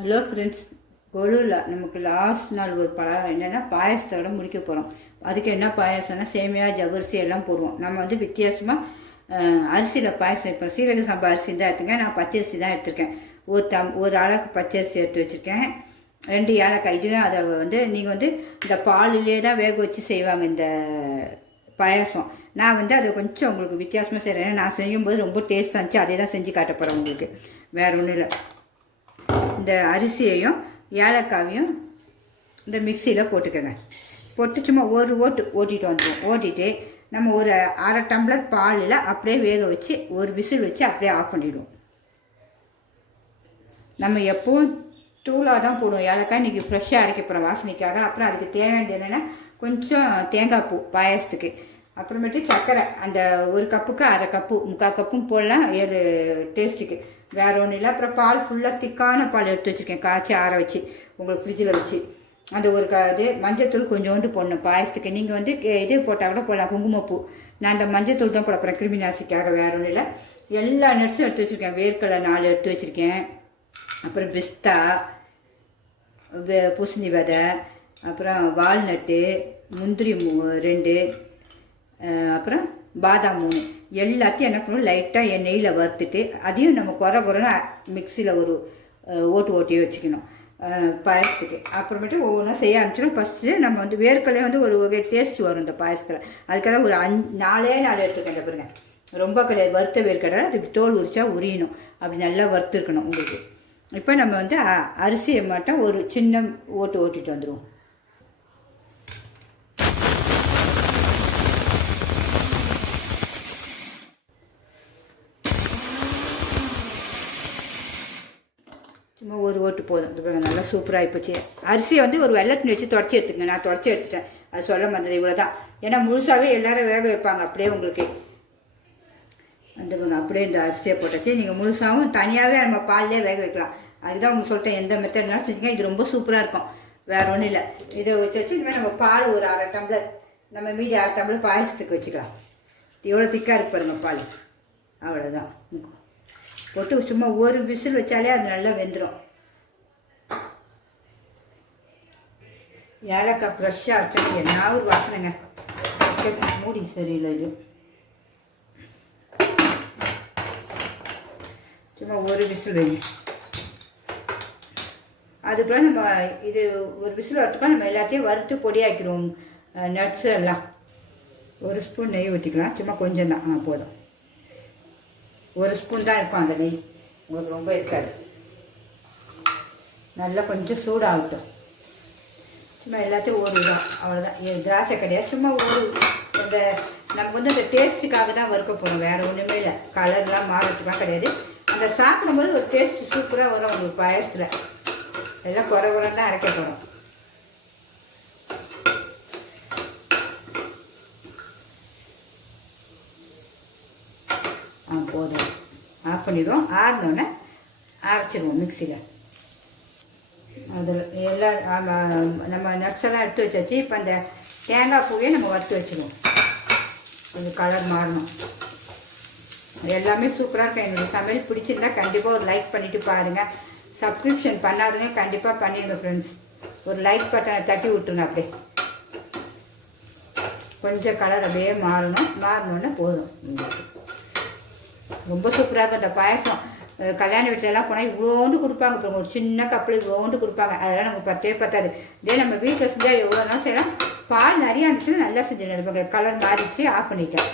Hello friends, கொலுவில் நமக்கு last நாள் ஒரு பலகாரம் என்னென்னா பாயசத்தோட முடிக்க போகிறோம். அதுக்கு என்ன பாயசம்னா சேமியா ஜவ்வரிசி எல்லாம் போடுவோம். நம்ம வந்து வித்தியாசமாக அரிசியில் பாயசம் இப்போ சீரக சம்பா அரிசி தான் எடுத்துக்கேன். நான் பச்சரிசி தான் எடுத்திருக்கேன். ஒரு அளவுக்கு பச்சரிசி எடுத்து வச்சுருக்கேன். 2 ஏலக்காய். இதுவும் அதை வந்து நீங்கள் வந்து இந்த பாலிலே தான் வேக வச்சு செய்வாங்க இந்த பாயசம். நான் வந்து அதை கொஞ்சம் உங்களுக்கு வித்தியாசமாக செய்கிறேன். நான் செய்யும்போது ரொம்ப டேஸ்ட்டாக இருந்துச்சு. அதே தான் செஞ்சு காட்ட போகிறேன் உங்களுக்கு. வேறு ஒன்றும் இல்லை. இந்த அரிசியையும் ஏலக்காவையும் இந்த மிக்சியில் போட்டுக்கோங்க. போட்டு சும்மா ஒரு ஓட்டிட்டு வந்துடுவோம். ஓட்டிட்டு நம்ம ஒரு அரை டம்ளர் பாலில் அப்படியே வேக வச்சு ஒரு விசில் வச்சு அப்படியே ஆஃப் பண்ணிவிடுவோம். நம்ம எப்போவும் தூளாக தான் போடுவோம் ஏலக்காய். இன்றைக்கி ஃப்ரெஷ்ஷாக அரைக்க போகிறோம் வாசனைக்காக. அப்புறம் அதுக்கு தேவையானது என்னென்னா கொஞ்சம் தேங்காய் பூ பாயசத்துக்கு. அப்புறமேட்டு சர்க்கரை அந்த ஒரு கப்புக்கு அரை கப்பு 3/4 கப்பும் போடலாம் ஏது டேஸ்ட்டுக்கு. வேறு ஒன்றும் இல்லை. அப்புறம் பால் ஃபுல்லாக திக்கான பால் எடுத்து வச்சுருக்கேன். காய்ச்சி ஆற வச்சு உங்களுக்கு ஃப்ரிட்ஜில் வச்சு. அந்த ஒரு இது மஞ்சத்தூள் கொஞ்சோண்டு போடணும் பாயசத்துக்கு. நீங்கள் வந்து இது போட்டால் கூட போடலாம், குங்குமப்பூ. நான் அந்த மஞ்சத்தூள் தான் போட போகிறேன் கிருமி நாசிக்காக. வேறு ஒன்றும் இல்லை. எல்லா நட்ஸும் எடுத்து வச்சுருக்கேன். வேர்க்கடலை 4 எடுத்து வச்சுருக்கேன். அப்புறம் பிஸ்தா, பூசணி விதை, அப்புறம் வால்நட்டு, முந்திரி 2, அப்புறம் பாதாம் 3. எல்லாத்தையும் என்ன பண்ணுவோம், லைட்டாக எண்ணெயில் வறுத்துட்டு அதையும் நம்ம குறைன்னு மிக்சியில் ஒரு ஓட்டி வச்சுக்கணும் பாயசத்துக்கு. அப்புறமேட்டு ஒவ்வொன்றா செய்ய ஆரம்பிச்சிடும். ஃபஸ்ட்டு நம்ம வந்து வேர்க்கடலை வந்து ஒரு வகை டேஸ்ட் வரும் இந்த பாயசத்தில். அதுக்காக ஒரு 4 எடுத்துக்கேன் பாருங்க. ரொம்ப கிடையாது, வறுத்த வேர்க்கடலை. அதுக்கு தோல் உரிச்சா உரியணும். அப்படி நல்லா வறுத்துருக்கணும் உங்களுக்கு. இப்போ நம்ம வந்து அரிசியை மட்டும் ஒரு சின்ன ஓட்டிட்டு வந்துடுவோம். சும்மா ஒரு ஓட்டு போதும். இது நல்லா சூப்பராக ஆகிப்போச்சு. அரிசியை வந்து ஒரு வெள்ளத்துணி வச்சு தொடச்சி எடுத்துக்கங்க. நான் தொடச்சி எடுத்துட்டேன். அது சொல்ல வந்தது இவ்வளோ தான். ஏன்னா முழுசாகவே எல்லோரும் வேக வைப்பாங்க அப்படியே உங்களுக்கு. அந்த அப்படியே இந்த அரிசியை போட்டாச்சு. நீங்கள் முழுசாகவும் தனியாகவே நம்ம பால்லே வேக வைக்கலாம். அதுதான் உங்களுக்கு சொல்லிட்டேன். எந்த மெத்தட்னாலும் செஞ்சுங்க. இது ரொம்ப சூப்பராக இருக்கும். வேறு ஒன்றும் இல்லை. இதை வச்சு இனிமேல் நம்ம பால் ஒரு அரை டம்ளர், நம்ம மீதி அரை டம்ளர் பாயசத்துக்கு வச்சுக்கலாம். எவ்வளோ திக்காக இருக்கு பாருங்க பால். அவ்வளோதான். போட்டு சும்மா ஒரு விசில் வச்சாலே அது நல்லா வெந்துடும். ஏலக்காய் ஃப்ரெஷ்ஷாக அரைச்சோம். என்ன ஒரு வாசனைங்க. மூடி சரியில்லை. இது சும்மா ஒரு விசில் வைங்க. அதுக்குள்ள நம்ம இது ஒரு விசில் வரத்துக்குள்ள நம்ம எல்லாத்தையும் வறுத்து பொடியாக்கிடுவோம். நட்ஸு எல்லாம். ஒரு ஸ்பூன் நெய் ஊற்றிக்கலாம். சும்மா கொஞ்சம் தான் போதும். ஒரு ஸ்பூன் தான் இருக்கும் அந்த நெய். உங்களுக்கு ரொம்ப இருக்காது. நல்லா கொஞ்சம் சூடாகட்டும். சும்மா எல்லாத்தையும் ஒரு இடம் அவ்வளோதான். திராட்சை கிடையாது. சும்மா ஒரு இந்த நமக்கு வந்து அந்த டேஸ்ட்டுக்காக தான் வறுக்க போகிறோம். வேறு ஒன்றுமே இல்லை. கலர்லாம் மாறத்துக்காக கிடையாது. அந்த சாப்பிடும்போது ஒரு டேஸ்ட்டு சூப்பராக வரும் உங்களுக்கு பாயசத்தில். எல்லாம் குறைன்னு தான் அரைக்க போகிறோம். போதும். ஆஃப் பண்ணிவிடுவோம். ஆறினோடனே அரைச்சிடுவோம் மிக்சியில். அதில் எல்லாம் நம்ம நட்ஸ் எல்லாம் எடுத்து வச்சாச்சு. இப்போ அந்த தேங்காய் பூவையும் நம்ம வறுத்து வச்சுருவோம். கொஞ்சம் கலர் மாறணும். எல்லாமே சூப்பராக இருக்கும். என்னுடைய சமையல் பிடிச்சிருந்தா கண்டிப்பாக ஒரு லைக் பண்ணிவிட்டு பாருங்கள். சப்ஸ்கிரிப்ஷன் பண்ணாதவங்க கண்டிப்பாக பண்ணிடுங்க ஃப்ரெண்ட்ஸ். ஒரு லைக் பட்டனை தட்டி விட்டுருங்க. அப்படியே கொஞ்சம் கலர் அப்படியே மாறணுன்னு போதும். ரொம்ப சூப்பராக இருக்கும் இந்த பாயசம். கல்யாண வீட்டிலலாம் போனால் இவ்வளோண்டு கொடுப்பாங்க. இப்போ ஒரு சின்ன கப்பில் இவ்வளோண்டு கொடுப்பாங்க. அதெல்லாம் நமக்கு பத்தாது. இதே நம்ம வீட்டில் செஞ்சால் எவ்வளோ நாள் செய்யலாம். பால் நிறையா இருந்துச்சுன்னா நல்லா செஞ்சிடணும். இப்போ கலர் மாறிடுச்சு. ஆஃப் பண்ணிட்டேன்.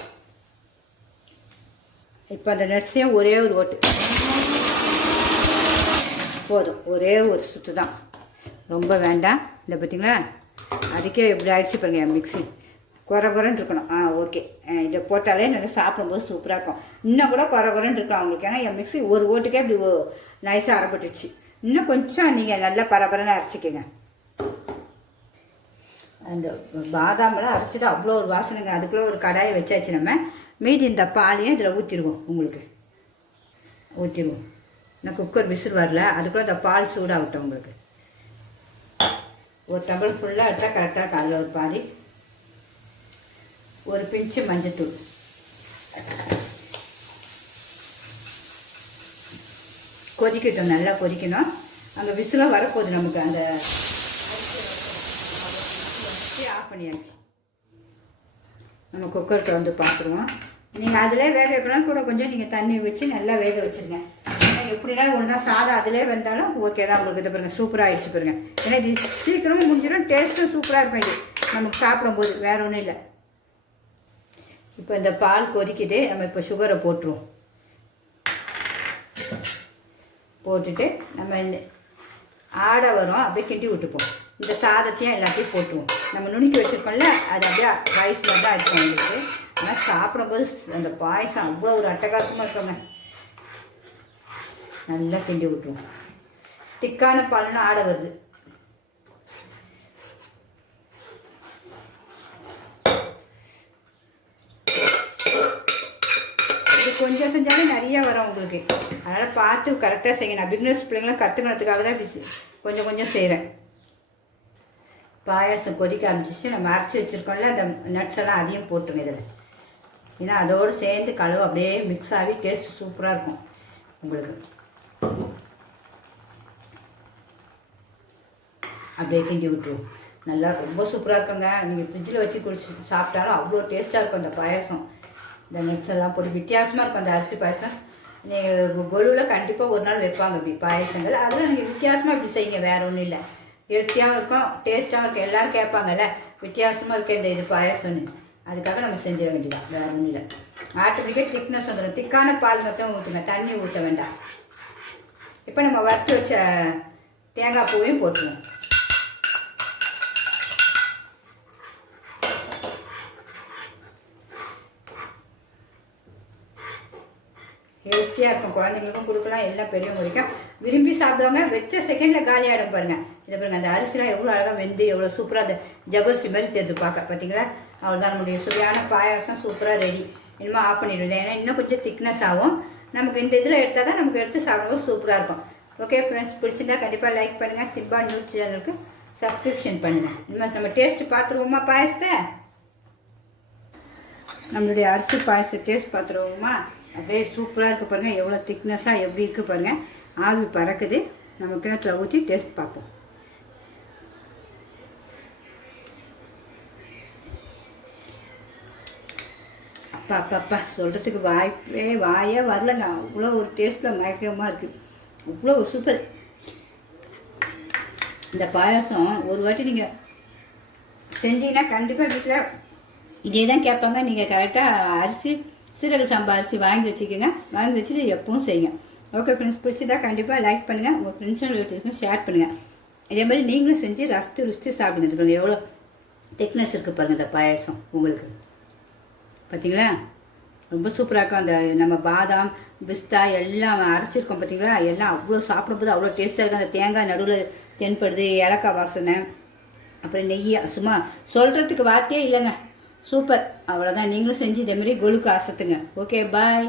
இப்போ அந்த நட்ஸையும் ஒரே ஒரு ஓட்டு போதும். ஒரே ஒரு சுற்று தான், ரொம்ப வேண்டாம். இந்த பார்த்திங்களா, அதுக்கே இப்படி ஆகிடுச்சு பாருங்க. என் மிக்ஸி குறைன்னு இருக்கணும். ஓகே. இதை போட்டாலே நல்லா சாப்பிடும்போது சூப்பராக இருக்கும். இன்னும் கூட குறைன்னு இருக்கும் அவங்களுக்கு. ஏன்னா என் மிக்ஸி ஒரு ஓட்டுக்கே இப்படி நைஸாக அரைப்பட்டுச்சு. இன்னும் கொஞ்சம் நீங்கள் நல்லா பரபரன்னு அரைச்சிக்கங்க. அந்த பாதாமெல்லாம் அரைச்சிட்டு அவ்வளோ ஒரு வாசனைங்க. அதுக்குள்ளே ஒரு கடாயை வச்சாச்சு. நம்ம மீதி இந்த பாலையும் இதில் ஊற்றிடுவோம். உங்களுக்கு ஊற்றிடுவோம். நான் குக்கர் விசில் வரல. அதுக்குள்ளே இந்த பால் சூடாகட்டும் உங்களுக்கு. ஒரு டம்ளர் ஃபுல்லாக எடுத்தால் கரெக்டாக இருக்கும். அதில் ஒரு பாதி, ஒரு பிஞ்சு மஞ்சத்தூள், கொதிக்கட்டும். நல்லா கொதிக்கணும். அந்த விசிலும் வரப்போகுது நமக்கு. அந்த ஆஃப் பண்ணியாச்சு. நம்ம குக்கர் திறந்து பார்த்துருவோம். நீங்கள் அதிலே வேக வைக்கணும், கூட கொஞ்சம் நீங்கள் தண்ணி வச்சு நல்லா வேக வச்சுருங்க. ஏன்னா எப்படின்னா ஒன்று தான் சாதம் அதிலே வந்தாலும் ஓகே தான் உங்களுக்கு. இதை பாருங்கள் சூப்பராக ஆகிடுச்சு பாருங்கள். ஏன்னா இது சீக்கிரமும் முடிஞ்சிடும், டேஸ்ட்டும் சூப்பராக இருக்கும் இது நமக்கு சாப்பிடும்போது. வேறு ஒன்றும் இல்லை. இப்போ இந்த பால் கொதிக்கிட்டு நம்ம இப்போ சுகரை போட்டுருவோம். போட்டுட்டு நம்ம இந்த ஆடை வரும் அப்படியே கிண்டி விட்டுப்போம். இந்த சாதத்தையும் எல்லாத்தையும் போட்டுருவோம். நம்ம நுணுக்கி வச்சுருக்கோம்ல, அது அப்படியே ரைஸில் தான் இருக்கும் உங்களுக்கு. ஆனால் சாப்பிடும்போது அந்த பாயசம் அவ்வளோ ஒரு அட்டகாசமாக இருக்குங்க. நல்லா கிண்டி விட்டுருவோம். திக்கான பால்னு ஆடை வருது. இது கொஞ்சம் செஞ்சாலும் நிறையா வரும் உங்களுக்கு. அதனால் பார்த்து கரெக்டாக செய்யணும். பிகினர்ஸ் பிள்ளைங்களாம் கற்றுக்கிறதுக்காக தான் கொஞ்சம் கொஞ்சம் செய்கிறேன். பாயாசம் கொதிக்க ஆரம்பிச்சிச்சு. நம்ம அரைச்சி வச்சுருக்கோம்ல அந்த நட்ஸ் எல்லாம் அதையும் போட்டுருங்க இதில். ஏன்னா அதோடு சேர்ந்து கலவு அப்படியே மிக்ஸ் ஆகி டேஸ்ட் சூப்பராக இருக்கும் உங்களுக்கு. அப்படியே கிண்டி விட்டுருவோம். நல்லா ரொம்ப சூப்பராக இருக்குங்க. நீங்கள் ஃப்ரிட்ஜில் வச்சு குடிச்சு சாப்பிட்டாலும் அவ்வளோ டேஸ்ட்டாக இருக்கும் அந்த பாயாசம். இந்த நட்ஸ் எல்லாம் போட்டு வித்தியாசமாக இருக்கும் அந்த அரிசி பாயசம். நீங்கள் கொலுவில் கண்டிப்பாக ஒரு நாள் வைப்பாங்க இப்படி பாயசங்கள். அதெல்லாம் நீங்கள் வித்தியாசமாக இப்படி செய்யுங்க, வேறு ஒன்றும் இல்லை. ஹெல்த்தியாகவும் இருக்கும், டேஸ்ட்டாகவும் இருக்கும். எல்லோரும் கேட்பாங்கல்ல வித்தியாசமாக இருக்க இந்த இது பாயசம்னு. அதுக்காக நம்ம செஞ்சிட வேண்டியதான், வேறு ஒன்றும் இல்லை. ஆட்டோமேட்டிக்காக திக்னஸ் வந்துடும். திக்கான பால் மட்டும் ஊற்றுங்க, தண்ணி ஊற்ற வேண்டாம். இப்போ நம்ம வறுத்து வச்ச தேங்காய் பூவையும் போட்டுருவோம். ஹெல்த்தியாக இருக்கும், குழந்தைங்களுக்கும் கொடுக்கலாம், எல்லாம் பெரியவங்க வரைக்கும் விரும்பி சாப்பிடுவாங்க. வச்ச செகண்டில் காலி ஆகிடும் பாருங்கள். இதை பாருங்கள், அந்த அரிசிலாம் எவ்வளோ அழகாக வெந்து எவ்வளோ சூப்பராக அந்த ஜவ்வரிசி மாதிரி தெரிஞ்சு பார்க்க பார்த்தீங்களா. அவ்வளோதான், நம்மளுடைய சுவையான பாயாசம் சூப்பராக ரெடி. இனிமேல் ஆஃப் பண்ணிவிடுது. ஏன்னா இன்னும் கொஞ்சம் திக்னஸ் ஆகும் நமக்கு. இந்த இதில் எடுத்தால் தான் நமக்கு எடுத்து சாப்பிடும்போது சூப்பராக இருக்கும். ஓகே ஃப்ரெண்ட்ஸ், பிடிச்சிருந்தா கண்டிப்பாக லைக் பண்ணுங்கள். சிம்பா நியூஸ் சேனலுக்கு சப்ஸ்கிரிப்ஷன் பண்ணுங்கள். இனிமேல் நம்ம டேஸ்ட்டு பார்த்துருவோமா பாயசத்தை? நம்மளுடைய அரிசி பாயச டேஸ்ட் பார்த்துருவோமா? அப்படியே சூப்பராக இருக்குது பாருங்கள். எவ்வளோ திக்னஸாக எப்படி இருக்குது பாருங்கள். ஆவி பறக்குது. நம்ம கிணத்துல ஊற்றி டேஸ்ட் பார்ப்போம். அப்பா அப்பா சொல்கிறதுக்கு வாயே வரலங்க. அவ்வளோ ஒரு டேஸ்ட்டில் மயக்கமாக இருக்குது. அவ்வளோ ஒரு சூப்பர். இந்த பாயாசம் ஒரு வாட்டி நீங்கள் செஞ்சீங்கன்னா கண்டிப்பாக வீட்டில் இதே தான் கேட்பாங்க. நீங்கள் கரெக்டாக அரிசி சீரக சம்பா அரிசி வாங்கி வச்சுக்கோங்க. வாங்கி வச்சுட்டு எப்பவும் செய்யுங்க. ஓகே ஃப்ரெண்ட்ஸ், பிடிச்சதா கண்டிப்பாக லைக் பண்ணுங்கள். உங்கள் ஃப்ரெண்ட்ஸ் அண்ட் ரிலேட்டிவ்ஸ்க்கும் ஷேர் பண்ணுங்கள். இதே மாதிரி நீங்களும் செஞ்சு ருசித்து சாப்பிடுங்க. பாருங்கள் எவ்வளோ திக்னஸ் இருக்குது பாருங்கள் இந்த பாயாசம் உங்களுக்கு. பார்த்தீங்களா, ரொம்ப சூப்பராக இருக்கும். அந்த நம்ம பாதாம் பிஸ்தா எல்லாம் அரைச்சிருக்கோம் பார்த்தீங்களா, எல்லாம் அவ்வளோ சாப்பிடும்போது அவ்வளோ டேஸ்ட்டாக இருக்கும். அந்த தேங்காய் நடுவில் தென்படுது, ஏலக்காய் வாசனை, அப்புறம் நெய். சும்மா சொல்கிறதுக்கு வார்த்தையே இல்லைங்க. சூப்பர். அவ்வளோதான். நீங்களும் செஞ்சு இதேமாரி கொலுக்கு ஆசத்துங்க. ஓகே, பாய்.